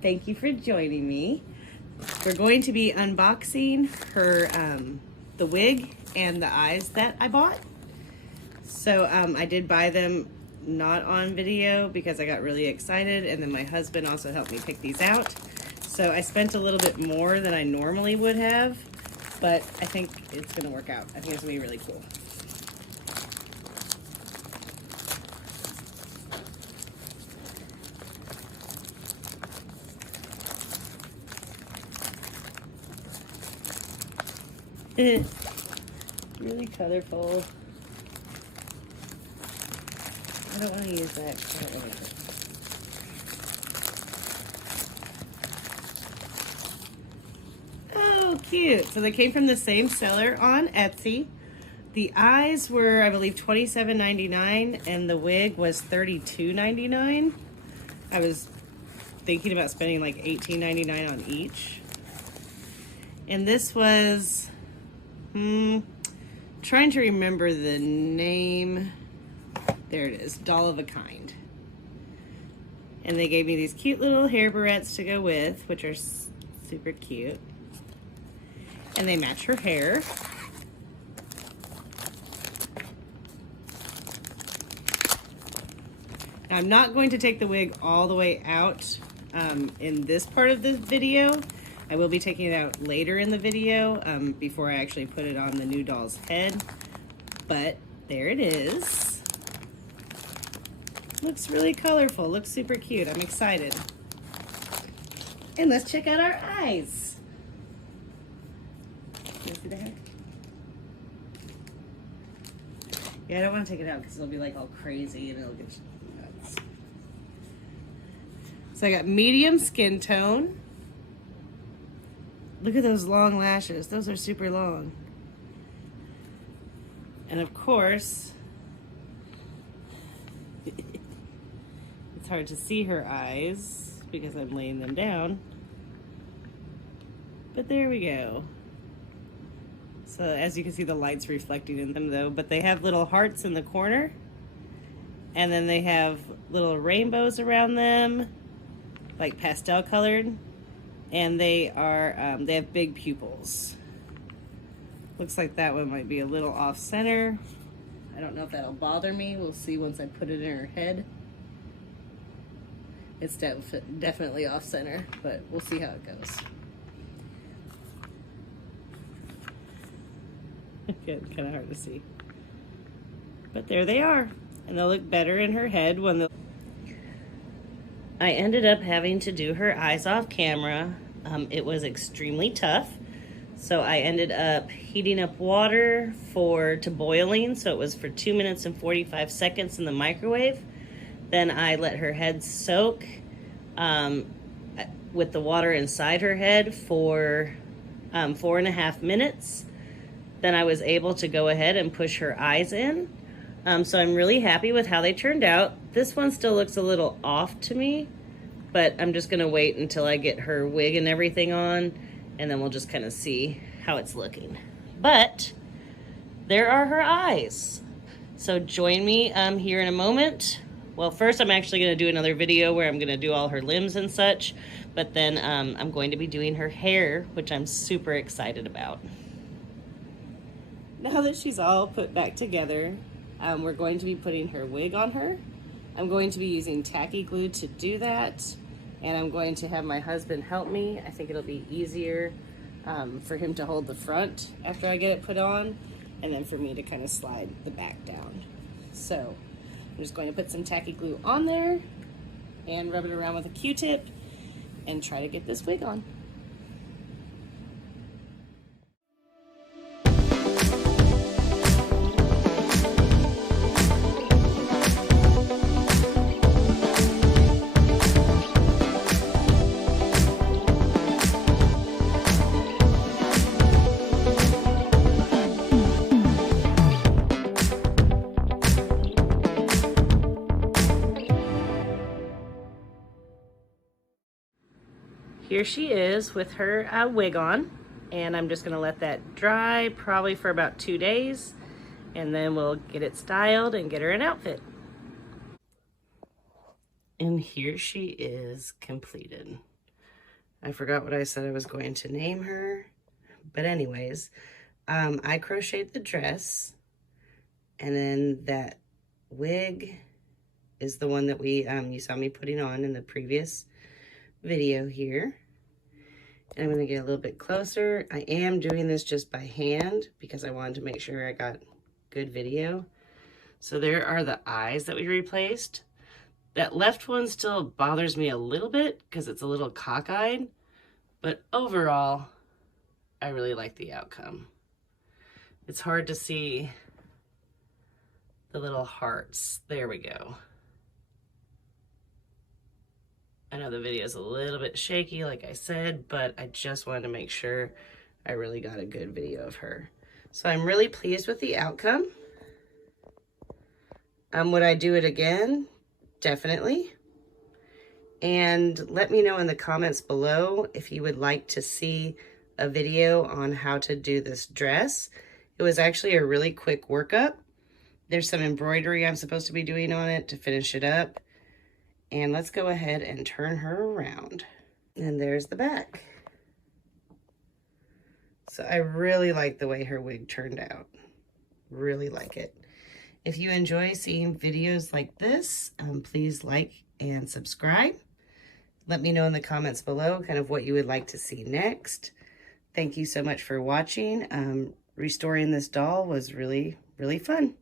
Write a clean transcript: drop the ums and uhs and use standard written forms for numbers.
Thank you for joining me. We're going to be unboxing her the wig and the eyes that I bought. So I did buy them not on video because I got really excited, and then my husband also helped me pick these out. So I spent a little bit more than I normally would have, but I think it's gonna work out. I think it's gonna be really cool. Really colorful. I don't want to use that. Oh, cute. So they came from the same seller on Etsy. The eyes were, I believe, $27.99 and the wig was $32.99. I was thinking about spending like $18.99 on each. And this was, trying to remember the name. There it is, Doll of a Kind. And they gave me these cute little hair barrettes to go with, which are super cute. And they match her hair. Now, I'm not going to take the wig all the way out in this part of the video. I will be taking it out later in the video before I actually put it on the new doll's head. But there it is. Looks really colorful, looks super cute. I'm excited. And let's check out our eyes. Can you see that? Yeah, I don't want to take it out because it'll be like all crazy and it'll get nuts. So I got medium skin tone. Look at those long lashes. Those are super long. And of course, it's hard to see her eyes because I'm laying them down. But there we go. So as you can see, the light's reflecting in them though, but they have little hearts in the corner. And then they have little rainbows around them, like pastel colored. And they are, they have big pupils. Looks like that one might be a little off center. I don't know if that'll bother me. We'll see once I put it in her head. It's definitely off center, but we'll see how it goes. Good, kind of hard to see. But there they are. And they'll look better in her head when the... I ended up having to do her eyes off camera. It was extremely tough. So I ended up heating up water to boiling. So it was for 2 minutes and 45 seconds in the microwave. Then I let her head soak with the water inside her head for 4.5 minutes. Then I was able to go ahead and push her eyes in. So I'm really happy with how they turned out. This one still looks a little off to me, but I'm just gonna wait until I get her wig and everything on, and then we'll just kind of see how it's looking. But there are her eyes. So join me here in a moment. Well, first I'm actually gonna do another video where I'm gonna do all her limbs and such, but then I'm going to be doing her hair, which I'm super excited about. Now that she's all put back together, we're going to be putting her wig on her. I'm going to be using tacky glue to do that, and I'm going to have my husband help me. I think it'll be easier for him to hold the front after I get it put on, and then for me to kind of slide the back down. So I'm just going to put some tacky glue on there and rub it around with a Q-tip and try to get this wig on. Here she is with her wig on, and I'm just gonna let that dry probably for about 2 days, and then we'll get it styled and get her an outfit. And here she is completed. I forgot what I said I was going to name her. But anyways, I crocheted the dress, and then that wig is the one that you saw me putting on in the previous video here. And I'm going to get a little bit closer. I am doing this just by hand because I wanted to make sure I got good video. So there are the eyes that we replaced. That left one still bothers me a little bit because it's a little cockeyed, but overall, I really like the outcome. It's hard to see the little hearts. There we go. I know the video is a little bit shaky, like I said, but I just wanted to make sure I really got a good video of her. So I'm really pleased with the outcome. Would I do it again? Definitely. And let me know in the comments below if you would like to see a video on how to do this dress. It was actually a really quick workup. There's some embroidery I'm supposed to be doing on it to finish it up. And let's go ahead and turn her around. And there's the back. So I really like the way her wig turned out. Really like it. If you enjoy seeing videos like this, please like and subscribe. Let me know in the comments below kind of what you would like to see next. Thank you so much for watching. Restoring this doll was really, really fun.